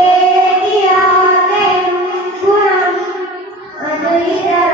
ஏதியாக குணம் அனுகிற